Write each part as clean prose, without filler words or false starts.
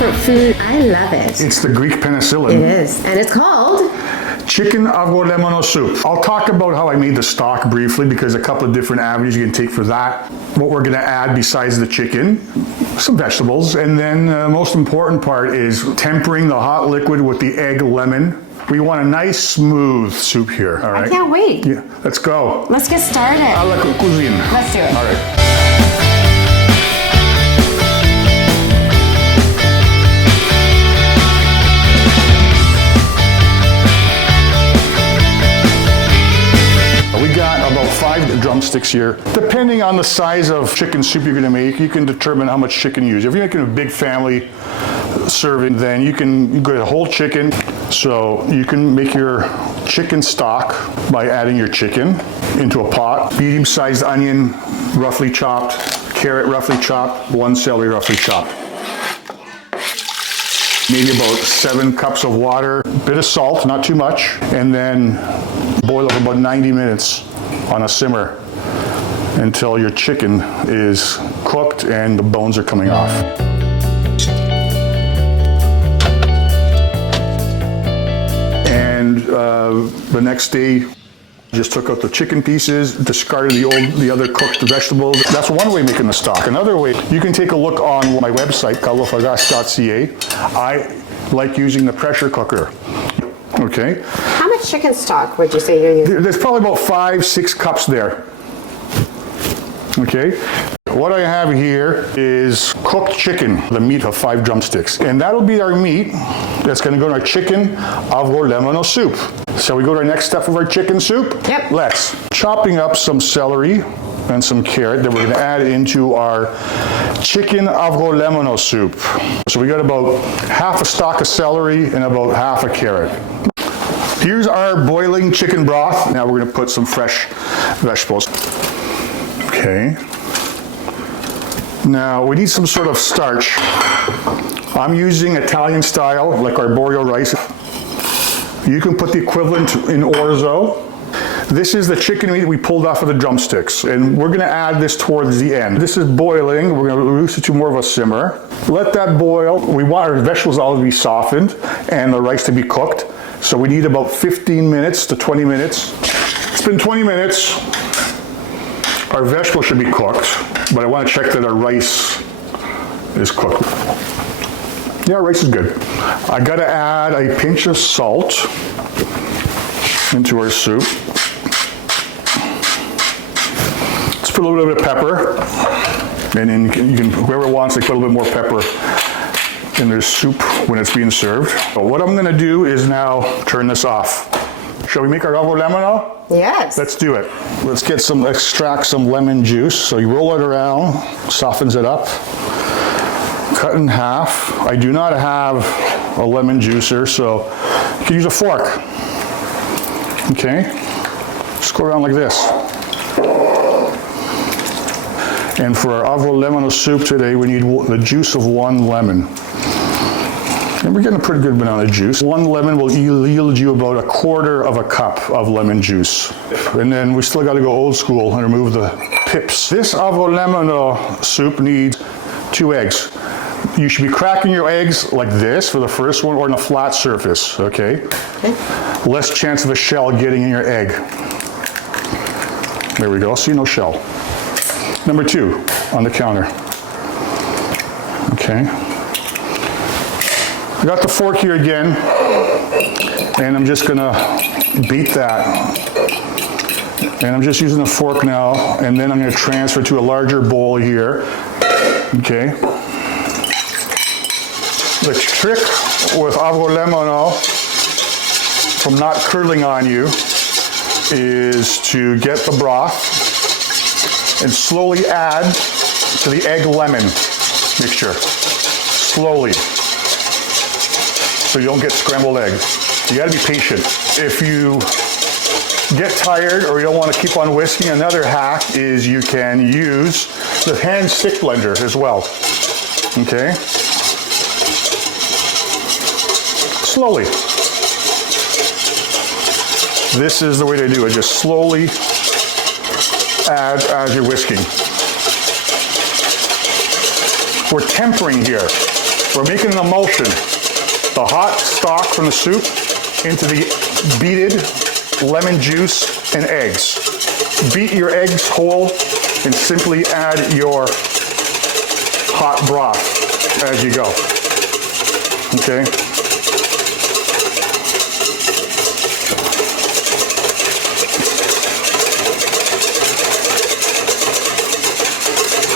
comfort food. I love it. It's the Greek penicillin. It is. And it's called Chicken Avgolemono Soup. I'll talk about how I made the stock briefly because a couple of different avenues you can take for that. What we're going to add besides the chicken, some vegetables, and then the most important part is tempering the hot liquid with the egg lemon. We want a nice smooth soup here, all right? I can't wait. Yeah, let's go. Let's get started. A la cuisine. Let's do it. All right. We got about 5 drumsticks here. Depending on the size of chicken soup you're gonna make, you can determine how much chicken you use. If you're making a big family serving, then you get a whole chicken. So you can make your chicken stock by adding your chicken into a pot. Medium-sized onion, roughly chopped, carrot roughly chopped, 1 celery roughly chopped. Maybe about 7 cups of water, a bit of salt, not too much, and then boil for about 90 minutes on a simmer until your chicken is cooked and the bones are coming off. And the next day, just took out the chicken pieces, discarded the other cooked vegetables. That's one way of making the stock. Another way, you can take a look on my website, kalofagas.ca. I like using the pressure cooker. Okay. How much chicken stock would you say you're using? There's probably about 5-6 cups there. Okay. What I have here is cooked chicken, the meat of 5 drumsticks. And that'll be our meat that's gonna go in our chicken Avgolemono soup. So we go to our next step of our chicken soup? Yep. Let's. Chopping up some celery and some carrot that we're gonna add into our chicken Avgolemono soup. So we got about half a stalk of celery and about half a carrot. Here's our boiling chicken broth. Now we're gonna put some fresh vegetables. Okay. Now we need some sort of starch. I'm using Italian style, like arborio rice. You can put the equivalent in orzo. This is the chicken meat we pulled off of the drumsticks, and we're gonna add this towards the end. This is boiling. We're gonna reduce it to more of a simmer. Let that boil. We want our vegetables all to be softened and the rice to be cooked. So we need about 15 minutes to 20 minutes. It's been 20 minutes. Our vegetables should be cooked, but I want to check that our rice is cooked. Yeah, rice is good. I gotta add a pinch of salt into our soup. Let's put a little bit of pepper, and then you can whoever wants to put a little bit more pepper in their soup when it's being served. But what I'm gonna do is now turn this off. Shall we make our avgolemono? Yes. Let's do it. Let's extract some lemon juice. So you roll it around, softens it up, cut in half. I do not have a lemon juicer, so you can use a fork. Okay, just go around like this. And for our avgolemono soup today, we need the juice of 1 lemon. And we're getting a pretty good amount of juice. 1 lemon will yield you about 1/4 of a cup of lemon juice. And then we still gotta go old school and remove the pips. This avgolemono soup needs 2 eggs. You should be cracking your eggs like this for the first one or on a flat surface, okay? Less chance of a shell getting in your egg. There we go, see, no shell. Number 2 on the counter. Okay. I got the fork here again, and I'm just gonna beat that. And I'm just using the fork now, and then I'm gonna transfer to a larger bowl here. Okay. The trick with avgolemono from not curdling on you is to get the broth and slowly add to the egg lemon mixture. Slowly. So you don't get scrambled eggs. You gotta be patient. If you get tired or you don't want to keep on whisking, another hack is you can use the hand stick blender as well. Okay? Slowly. This is the way to do it. Just slowly add as you're whisking. We're tempering here. We're making an emulsion. The hot stock from the soup into the beaten lemon juice and eggs. Beat your eggs whole and simply add your hot broth as you go. Okay?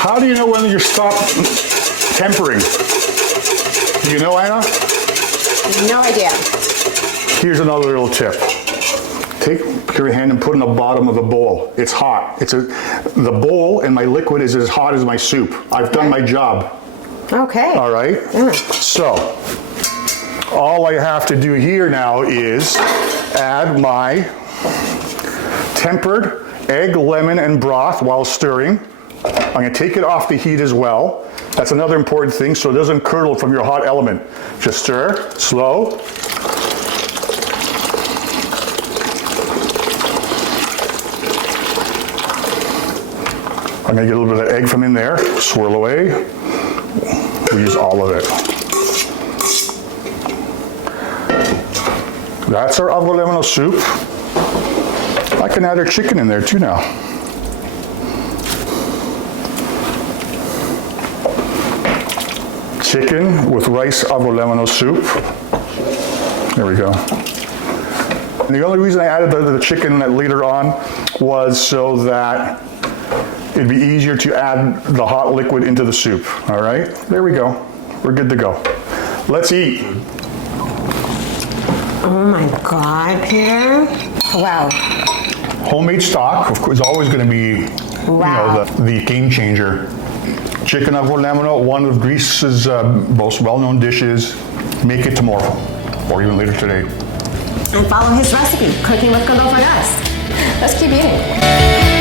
How do you know when you stop tempering? Do you know, Anna? No idea. Here's another little tip. Take your hand and put it in the bottom of the bowl. It's hot. The bowl and my liquid is as hot as my soup. I've done my job. Okay. All right? So, all I have to do here now is add my tempered egg, lemon, and broth while stirring. I'm going to take it off the heat as well. That's another important thing, so it doesn't curdle from your hot element. Just stir, slow. I'm going to get a little bit of egg from in there, swirl away. We use all of it. That's our Avgolemono soup. I can add our chicken in there too now. Chicken with rice Avgolemono soup. There we go. And the only reason I added the chicken later on was so that it'd be easier to add the hot liquid into the soup. All right, there we go. We're good to go. Let's eat. Oh my God, Peter. Wow. Homemade stock, of course, is always going to be the game changer. Chicken Avgolemono, one of Greece's most well-known dishes. Make it tomorrow, or even later today. And follow his recipe, cooking with kalofagas. Let's keep eating.